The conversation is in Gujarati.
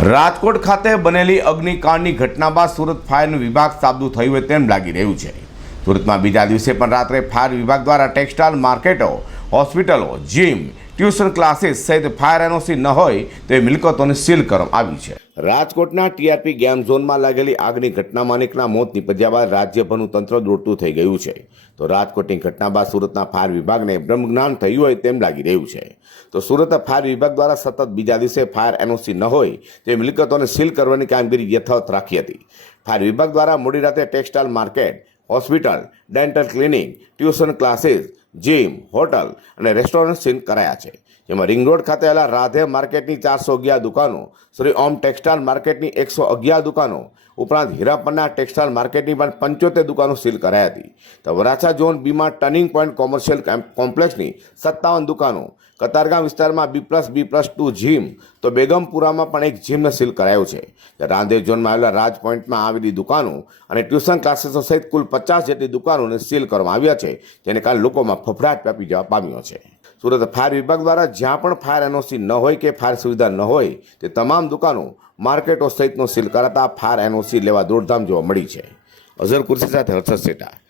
રાજકોટ ખાતે બનેલી અગ્નિકાંડની ઘટના બાદ સુરત ફાયર વિભાગ સાબદું થયું હોય તેમ લાગી રહ્યું છે। સુરતમાં બીજા દિવસે પણ રાત્રે ફાયર વિભાગ દ્વારા ટેક્સટાઇલ માર્કેટો, હોસ્પિટલો, જીમ, ટ્યુશન ક્લાસીસ સહિત ફાયર એનઓસી ન હોય તે મિલકતોને સીલ કરવામાં આવી છે। રાજકોટના ટીઆરપી ગેમ ઝોનમાં લાગેલી આગની ઘટનામાં અનેકના મોત નીપજ્યા બાદ રાજ્યભરનું તંત્ર દોડતું થઈ ગયું છે। તો રાજકોટની ઘટના બાદ સુરતના ફાયર વિભાગને બ્રહ્મજ્ઞાન થયું હોય તેમ લાગી રહ્યું છે। તો સુરત ફાયર વિભાગ દ્વારા સતત બીજા દિવસે ફાયર એનઓસી ન હોય તે મિલકતોને સીલ કરવાની કામગીરી યથાવત રાખી હતી। ફાયર વિભાગ દ્વારા મોડી રાતે textile market, hospital, dental clinic, tuition classes, gym, hotel અને રેસ્ટોરન્ટ સીલ કરાયા છે। જેમાં રિંગ રોડ ખાતે આવેલા રાધે માર્કેટની 411 દુકાનો, શ્રી ઓમ ટેક્સટાઇલ માર્કેટની 111 દુકાનો ઉપરાંત હીરાપરના ટેક્સટાઇલ માર્કેટની પણ 75 દુકાનો સીલ કરાઈ હતી। તો વરાછા ઝોન બીમાં ટર્નિંગ પોઈન્ટ કોમર્શિયલ કોમ્પ્લેક્સની 57 દુકાનો, કતારગામ વિસ્તારમાં B+B+2 જીમ, તો બેગમપુરામાં પણ એક જીમને સીલ કરાયું છે। રાંદેર ઝોનમાં આવેલા રાજ પોઈન્ટમાં આવેલી દુકાનો અને ટ્યુશન ક્લાસીસો સહિત કુલ 50 જેટલી દુકાનોને સીલ કરવામાં આવ્યા છે, જેને કારણે લોકોમાં ફફડાટ વ્યાપી જવા પામ્યો છે। સુરત ફાયર વિભાગ દ્વારા જ્યાં પણ ફાયર એનઓસી ન હોય કે ફાયર સુવિધા ન હોય તે તમામ દુકાનો, માર્કેટો સહિતનો સીલ કરાતા ફાયર એનઓસી લેવા દોડધામ જોવા મળી છે। અઝર કુર્સી સાથે હર્ષદ સેટા।